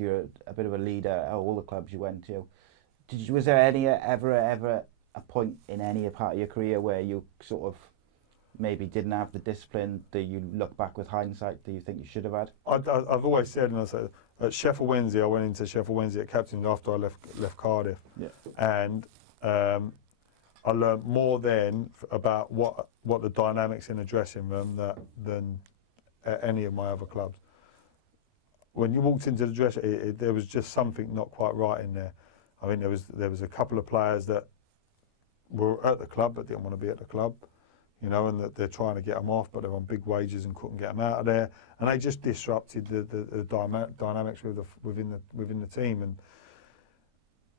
You're a bit of a leader at all the clubs you went to. Was there ever a point in any part of your career where you sort of maybe didn't have the discipline that you look back with hindsight that you think you should have had? I've always said, and I said, at Sheff Weds, I went into Sheff Weds at captain after I left Cardiff, and I learned more then about what the dynamics in the dressing room than at any of my other clubs. When you walked into the dressing room, there was just something not quite right in there. I mean, there was a couple of players that were at the club but didn't want to be at the club, you know, and that they're trying to get them off, but they're on big wages and couldn't get them out of there, and they just disrupted the dynamics within the team. And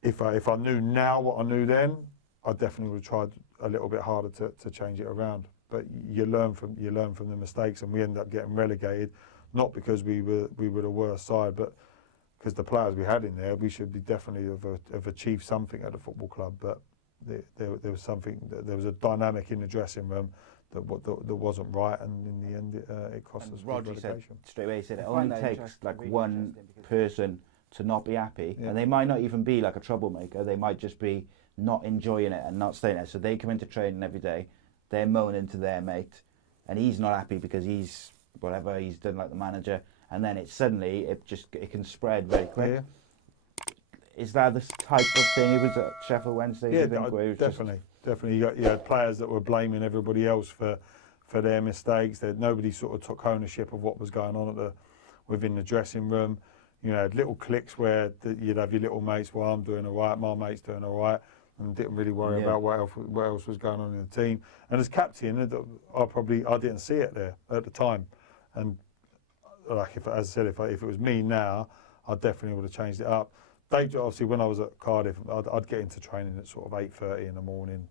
if I knew now what I knew then, I definitely would have tried a little bit harder to change it around. But you learn from the mistakes, and we ended up getting relegated, not because we were the worst side, but because the players we had in there, we should be definitely have achieved something at the football club. But there was something, there was a dynamic in the dressing room that wasn't right, and in the end it cost us relegation. Straight away, he said it only takes like one person to not be happy, and they might not even be like a troublemaker. They might just be not enjoying it and not staying there. So they come into training every day, they're moaning to their mate, and he's not happy because he's done like the manager, and then it can spread very quick. Yeah. Is that the type of thing it was at Sheff Weds? Yeah, definitely. You had players that were blaming everybody else for their mistakes. Nobody sort of took ownership of what was going on within the dressing room. You know, little cliques where you'd have your little mates. Well, I'm doing all right, my mate's doing all right, and didn't really worry about what else was going on in the team. And as captain, I didn't see it there at the time. And like as I said, if it was me now, I definitely would have changed it up. Dave, obviously, when I was at Cardiff, I'd get into training at sort of 8:30 in the morning,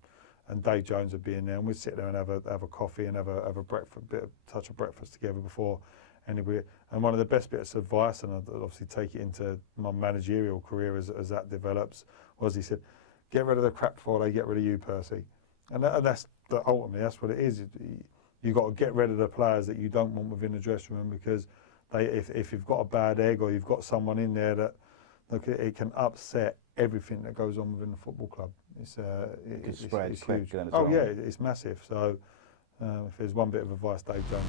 and Dave Jones would be in there, and we'd sit there and have a coffee and have a breakfast, touch of breakfast together before anybody. And one of the best bits of advice, and I'd obviously take it into my managerial career as that develops, was he said, "Get rid of the crap before they get rid of you, Percy." And ultimately that's what it is. You've got to get rid of the players that you don't want within the dressing room, because if you've got a bad egg or you've got someone in there that it can upset everything that goes on within the football club. It's spread quick. Huge. Yeah, it's massive. So if there's one bit of advice Dave Jones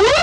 would